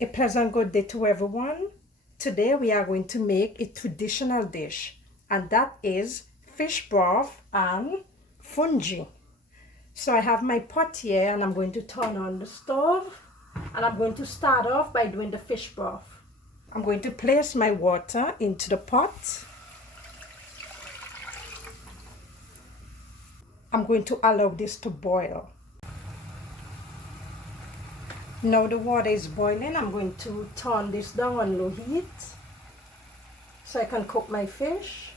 A pleasant good day to everyone. Today we are going to make a traditional dish, and that is fish broth and fungi. So I have my pot here and I'm going to turn on the stove, and I'm going to start off by doing the fish broth. I'm going to place my water into the pot. I'm going to allow this to boil. Now the water is boiling. I'm going to turn this down on low heat so I can cook my fish.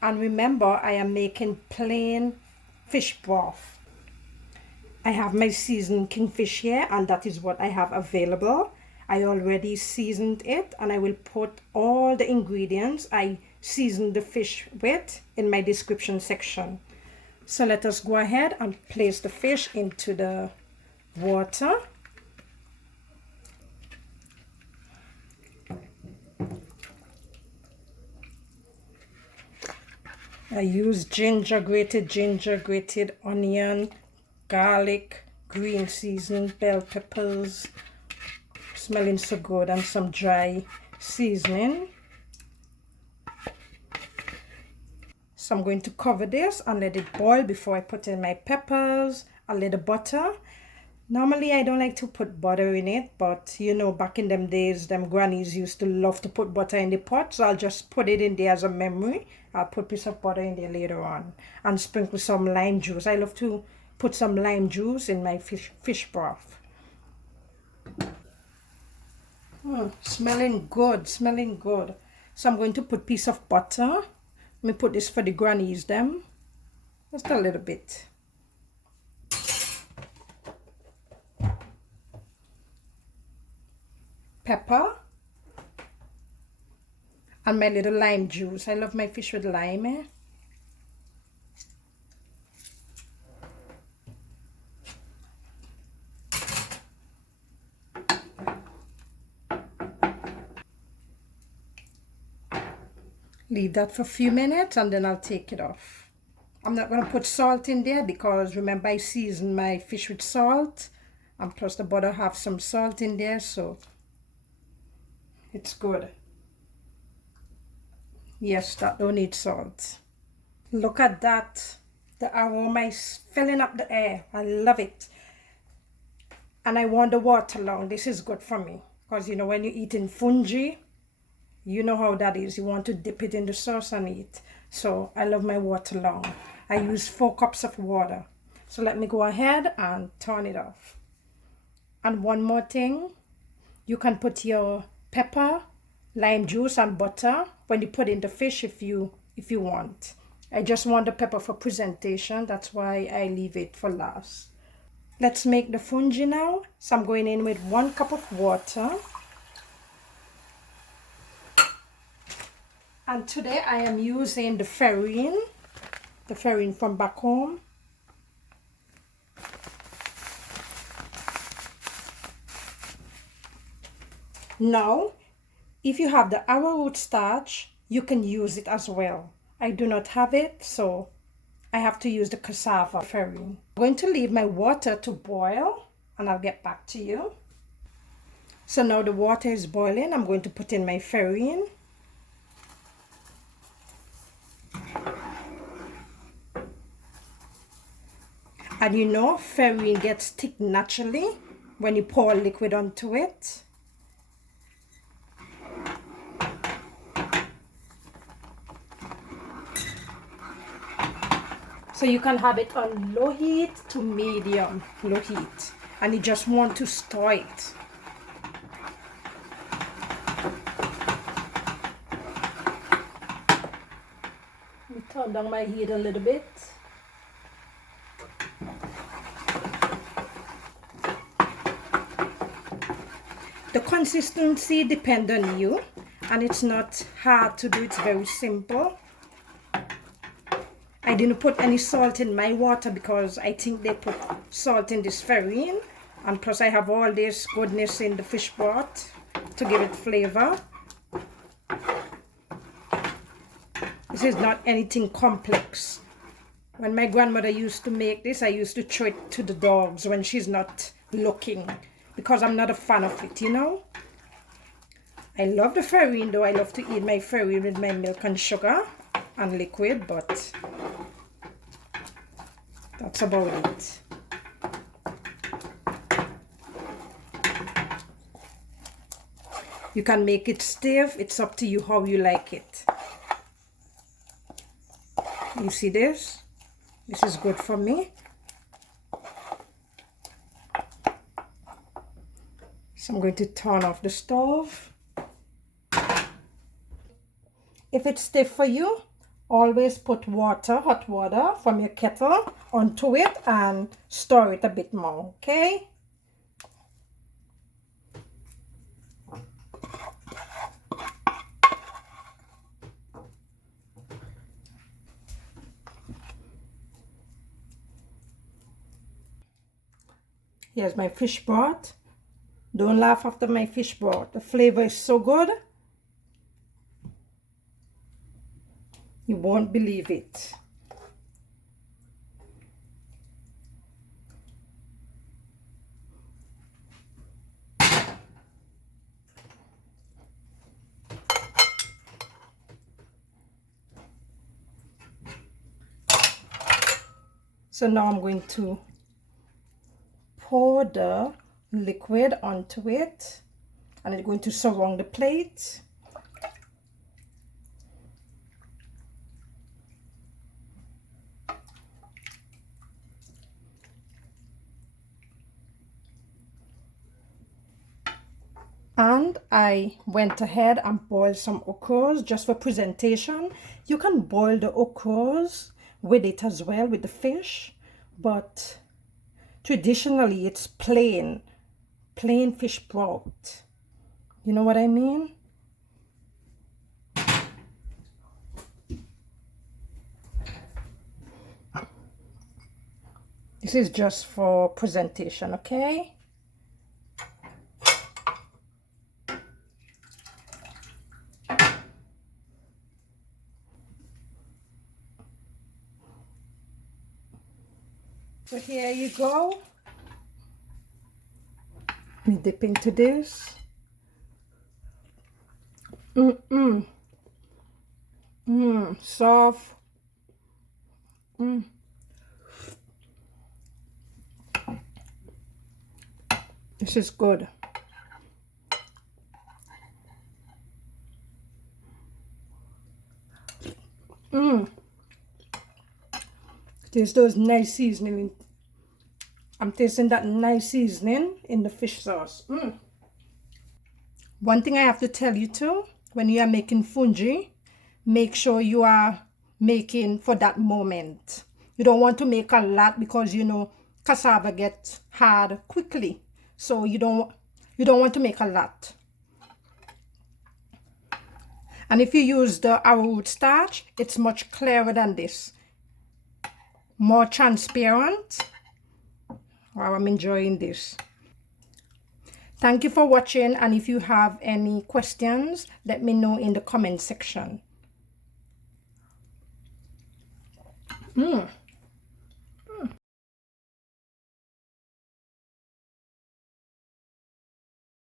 And remember, I am making plain fish broth. I have my seasoned kingfish here, and that is what I have available. I already seasoned it, and I will put all the ingredients I seasoned the fish with in my description section. So let us go ahead and place the fish into the water. I use grated ginger, grated onion, garlic, green seasoning, bell peppers, smelling so good, and some dry seasoning. So I'm going to cover this and let it boil before I put in my peppers, a little butter. Normally I don't like to put butter in it, but you know, back in them days, them grannies used to love to put butter in the pot, so I'll just put it in there as a memory. I'll put a piece of butter in there later on and sprinkle some lime juice. I love to put some lime juice in my fish broth. Smelling good, smelling good. So I'm going to put a piece of butter. Let me put this for the grannies them. Just a little bit. Pepper. And my little lime juice. I love my fish with lime. Leave that for a few minutes and then I'll take it off. I'm not going to put salt in there because remember, I seasoned my fish with salt, and plus the butter have some salt in there, so it's good. Yes, that don't need salt. Look at that. The aroma is filling up the air. I love it. And I want the water long. This is good for me because you know, when you're eating fungi, you know how that is. You want to dip it in the sauce and eat. So I love my water long. I use 4 cups of water. So let me go ahead and turn it off. And one more thing, you can put your pepper, lime juice and butter when you put in the fish if you want. I just want the pepper for presentation. That's why I leave it for last. Let's make the fungi now. So I'm going in with 1 cup of water. And today I am using the farine from back home. Now, if you have the arrowroot starch, you can use it as well. I do not have it, so I have to use the cassava farine. I'm going to leave my water to boil and I'll get back to you. So now the water is boiling. I'm going to put in my farine. And you know, farine gets thick naturally when you pour liquid onto it. So you can have it on low heat to medium low heat, and you just want to stir it. Let me turn down my heat a little bit. The consistency depends on you, and it's not hard to do. It's very simple. I didn't put any salt in my water because I think they put salt in this farine, and plus I have all this goodness in the fish broth to give it flavor. This is not anything complex. When my grandmother used to make this, I used to throw it to the dogs when she's not looking. because I'm not a fan of it, you know. I love the farine though. I love to eat my farine with my milk and sugar and liquid, but that's about it. You can make it stiff. It's up to you how you like it. You see this? This is good for me. So I'm going to turn off the stove. If it's stiff for you, always put water, hot water from your kettle onto it and stir it a bit more, okay? Here's my fish broth. Don't laugh after my fish broth. The flavor is so good. You won't believe it. So now I'm going to pour the liquid onto it, and it's going to surround the plate. And I went ahead and boiled some okras just for presentation. You can boil the okras with it as well, with the fish, but traditionally it's plain fish broth. You know what I mean? This is just for presentation, okay? So here you go. Let me dip into this. Soft. This is good. Taste those nice seasoning. I'm tasting that nice seasoning in the fish sauce. One thing I have to tell you too, when you are making fungi, make sure you are making for that moment. You don't want to make a lot because you know cassava gets hard quickly. So you don't want to make a lot. And if you use the arrowroot starch, it's much clearer than this. More transparent. Wow, I'm enjoying this. Thank you for watching, and if you have any questions, let me know in the comment section.